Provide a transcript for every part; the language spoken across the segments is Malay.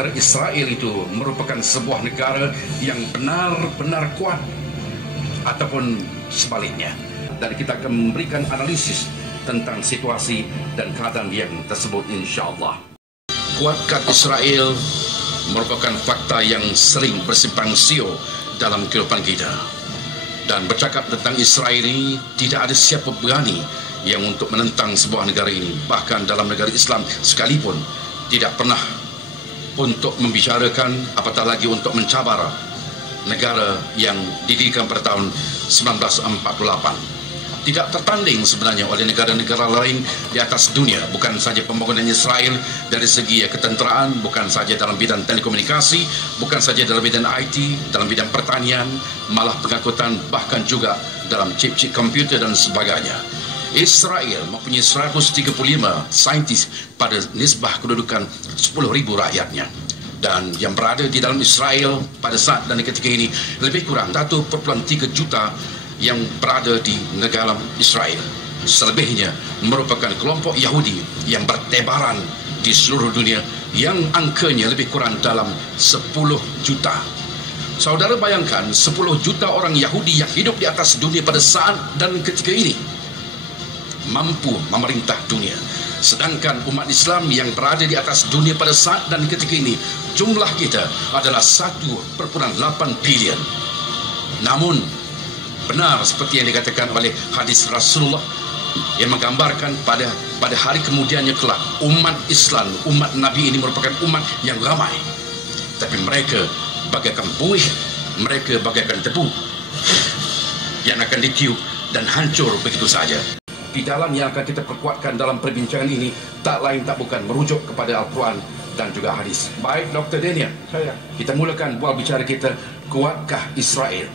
negara Israel itu merupakan sebuah negara yang benar-benar kuat ataupun sebaliknya. Dan kita akan memberikan analisis tentang situasi dan keadaan yang tersebut insya-Allah. Kuatkah Israel merupakan fakta yang sering bersimpang siur dalam kehidupan kita. Dan bercakap tentang Israel ini, tidak ada siapa berani yang untuk menentang sebuah negara ini. Bahkan dalam negara Islam sekalipun tidak pernah untuk membicarakan, apatah lagi untuk mencabar negara yang didirikan pada tahun 1948. Tidak tertanding sebenarnya oleh negara-negara lain di atas dunia. Bukan saja pembangunan Israel dari segi ketenteraan, bukan saja dalam bidang telekomunikasi, bukan saja dalam bidang IT, dalam bidang pertanian, malah pengangkutan, bahkan juga dalam chip-chip komputer dan sebagainya. Israel mempunyai 135 saintis pada nisbah kedudukan 10,000 rakyatnya. Dan yang berada di dalam Israel pada saat dan ketika ini lebih kurang 1,3 juta yang berada di negara Israel. Selebihnya merupakan kelompok Yahudi yang bertebaran di seluruh dunia yang angkanya lebih kurang dalam 10 juta. Saudara bayangkan 10 juta orang Yahudi yang hidup di atas dunia pada saat dan ketika ini mampu memerintah dunia. Sedangkan umat Islam yang berada di atas dunia pada saat dan ketika ini jumlah kita adalah 1,8 bilion. Namun benar seperti yang dikatakan oleh hadis Rasulullah yang menggambarkan pada hari kemudiannya kelak umat Islam, umat Nabi ini merupakan umat yang ramai, tapi mereka bagaikan buih, mereka bagaikan debu yang akan ditiup dan hancur begitu saja. Di dalam yang akan kita perkuatkan dalam perbincangan ini tak lain tak bukan merujuk kepada Al-Quran dan juga hadis. Baik Dr. Daniel, kita mulakan bual bicara kita, kuatkah Israel?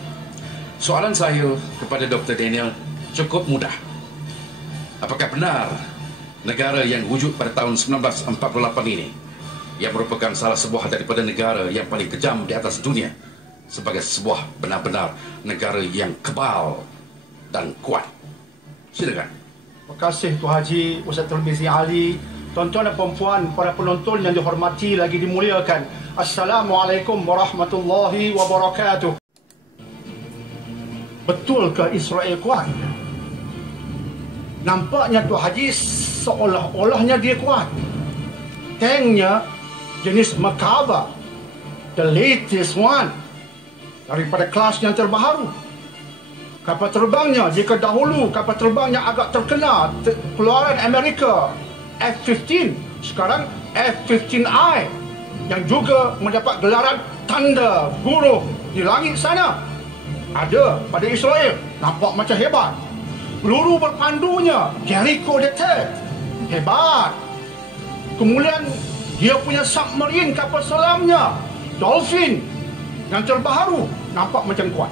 Soalan saya kepada Dr. Daniel cukup mudah. Apakah benar negara yang wujud pada tahun 1948 ini, yang merupakan salah sebuah daripada negara yang paling kejam di atas dunia, sebagai sebuah benar-benar negara yang kebal dan kuat? Silakan. Terima kasih Tuan Haji Ustaz Tirmizi Ali. Tuan-tuan dan puan-puan, para penonton yang dihormati lagi dimuliakan, Assalamualaikum warahmatullahi wabarakatuh. Betulkah Israel kuat? Nampaknya Tuan Haji seolah-olahnya dia kuat. Tanknya jenis Merkava, the latest one, daripada kelas yang terbaru. Kapal terbangnya, jika dahulu kapal terbangnya agak terkenal, keluaran Amerika, F-15, sekarang F-15I, yang juga mendapat gelaran tanda buruh di langit sana. Ada pada Israel, nampak macam hebat. Peluru berpandunya Jericho Detect, hebat. Kemudian dia punya submarine, kapal selamnya Dolphin yang terbaru, nampak macam kuat.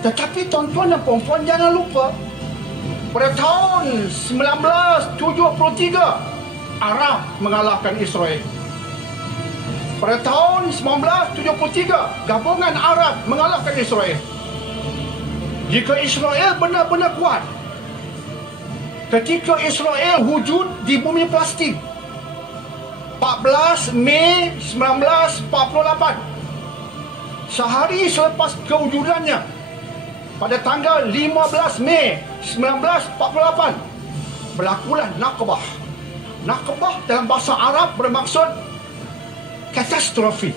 Tetapi tuan-tuan dan puan-puan jangan lupa, pada tahun 1973 Arab mengalahkan Israel. Pada tahun 1973 gabungan Arab mengalahkan Israel. Jika Israel benar-benar kuat, ketika Israel wujud di bumi Palestin 14 Mei 1948, sehari selepas kewujudannya, pada tanggal 15 Mei 1948, berlakulah Nakbah. Nakbah dalam bahasa Arab bermaksud katastrofi,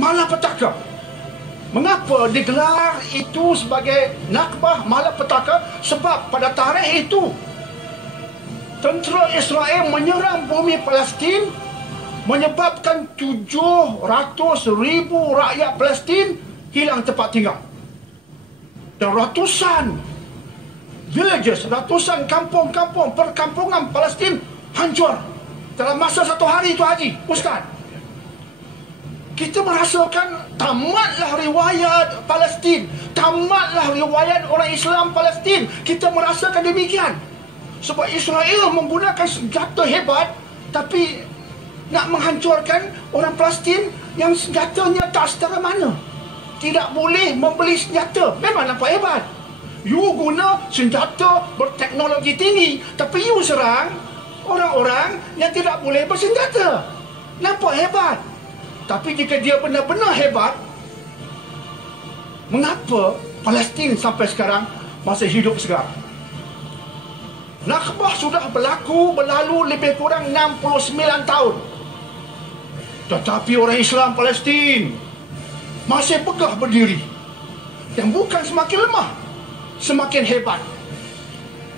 malapetaka. Mengapa digelar itu sebagai Nakbah, malapetaka? Sebab pada tarikh itu tentera Israel menyerang bumi Palestin, menyebabkan 700,000 rakyat Palestin hilang tempat tinggal, dan ratusan villages, ratusan kampung-kampung, perkampungan Palestin hancur dalam masa satu hari. Itu Haji Ustaz, kita merasakan tamatlah riwayat Palestin, tamatlah riwayat orang Islam Palestin. Kita merasakan demikian. Sebab Israel menggunakan senjata hebat, tapi nak menghancurkan orang Palestin yang senjatanya tak setara mana. Tidak boleh membeli senjata. Memang nampak hebat. You guna senjata berteknologi tinggi, tapi you serang orang-orang yang tidak boleh bersenjata. Nampak hebat. Tapi jika dia benar-benar hebat, mengapa Palestin sampai sekarang masih hidup segar? Nakbah sudah berlalu lebih kurang 69 tahun. Tetapi orang Islam Palestin masih pegah berdiri. Dan bukan semakin lemah, semakin hebat.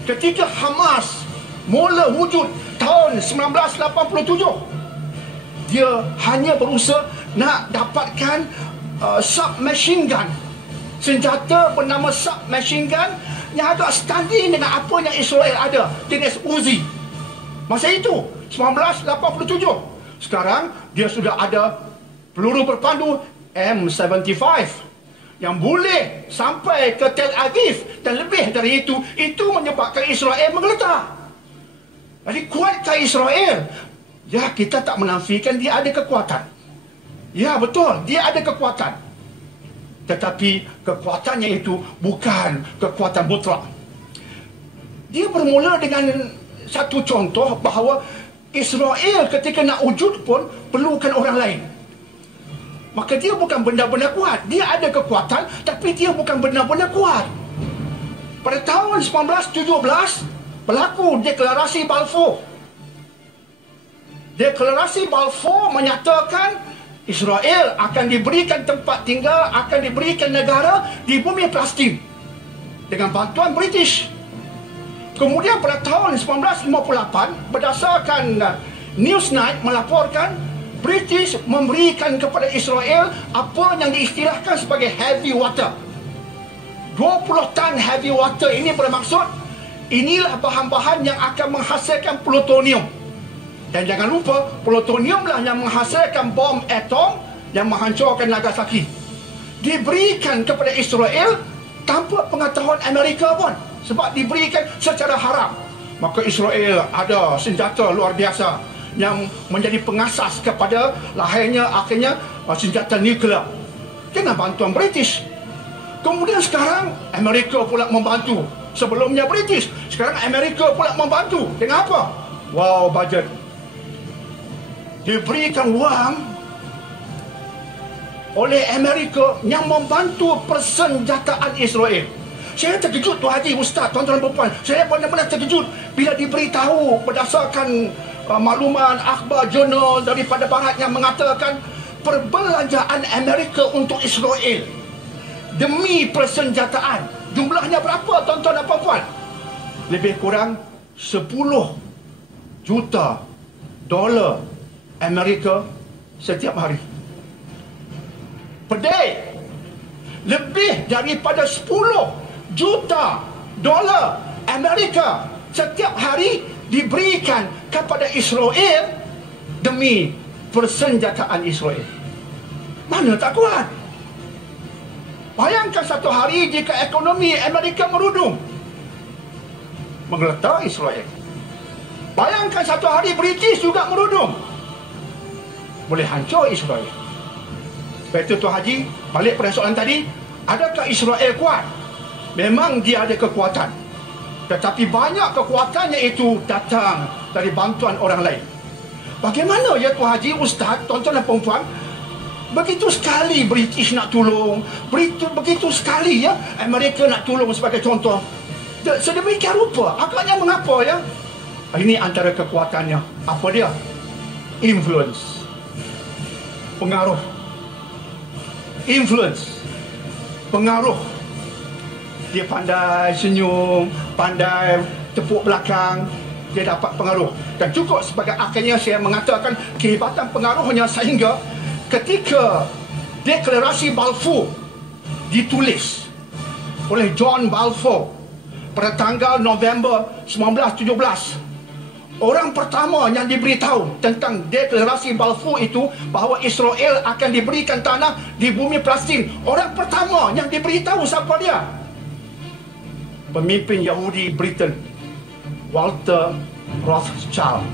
Ketika Hamas mula wujud tahun 1987, dia hanya berusaha nak dapatkan submachine gun, senjata bernama submachine gun yang agak standing dengan apa yang Israel ada, jenis Uzi. Masa itu 1987. Sekarang dia sudah ada peluru berpandu M75 yang boleh sampai ke Tel Aviv dan lebih dari itu. Itu menyebabkan Israel menggeletar. Jadi kuatkah Israel? Ya, kita tak menafikan dia ada kekuatan. Ya, betul, dia ada kekuatan. Tetapi kekuatannya itu bukan kekuatan mutlak. Dia bermula dengan satu contoh bahawa Israel ketika nak wujud pun perlukan orang lain. Maka dia bukan benar-benar kuat. Dia ada kekuatan, tapi dia bukan benar-benar kuat. Pada tahun 1917, berlaku deklarasi Balfour. Deklarasi Balfour menyatakan Israel akan diberikan tempat tinggal, akan diberikan negara di bumi Palestin dengan bantuan British. Kemudian pada tahun 1958, berdasarkan Newsnight melaporkan British memberikan kepada Israel apa yang diistilahkan sebagai heavy water. 20 tan heavy water ini bermaksud inilah bahan-bahan yang akan menghasilkan plutonium. Dan jangan lupa, plutoniumlah yang menghasilkan bom atom yang menghancurkan Nagasaki. Diberikan kepada Israel tanpa pengetahuan Amerika pun, sebab diberikan secara haram. Maka Israel ada senjata luar biasa yang menjadi pengasas kepada lahirnya akhirnya senjata nuklear dengan bantuan British. Kemudian sekarang Amerika pula membantu. Sebelumnya British, sekarang Amerika pula membantu. Dengan apa? Wow, budget. Diberikan wang oleh Amerika yang membantu persenjataan Israel. Saya terkejut Tuan Haji, Ustaz, tuan-tuan dan puan. Saya benar-benar terkejut bila diberitahu berdasarkan makluman akhbar jurnal daripada barat yang mengatakan perbelanjaan Amerika untuk Israel demi persenjataan, jumlahnya berapa tuan-tuan dan puan? Lebih kurang 10 juta dolar Amerika setiap hari. Per day. Lebih daripada 10 juta dolar Amerika setiap hari diberikan kepada Israel demi persenjataan Israel. Mana tak kuat? Bayangkan satu hari jika ekonomi Amerika merudum, menggeletar Israel. Bayangkan satu hari British juga merudum, boleh hancur Israel. Sebab itu Tuan Haji, balik pada soalan tadi, adakah Israel kuat? Memang dia ada kekuatan, tetapi banyak kekuatannya itu datang dari bantuan orang lain. Bagaimana ya Tuan Haji, Ustaz, tuan-tuan dan puan-puan, begitu sekali British nak tolong, begitu sekali ya Amerika nak tolong sebagai contoh. Sedemikian rupa, agaknya mengapa ya? Ini antara kekuatannya. Apa dia? Influence. Pengaruh. Influence. Pengaruh. Dia pandai senyum, pandai tepuk belakang, dia dapat pengaruh. Dan cukup sebagai akhirnya saya mengatakan kehebatan pengaruhnya sehingga ketika deklarasi Balfour ditulis oleh John Balfour pada tanggal November 1917, orang pertama yang diberitahu tentang deklarasi Balfour itu bahawa Israel akan diberikan tanah di bumi Palestin, orang pertama yang diberitahu siapa dia? Pemimpin Yahudi Britain, Walter Rothschild.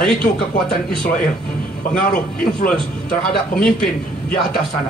Itu kekuatan Israel, pengaruh, influence terhadap pemimpin di atas sana.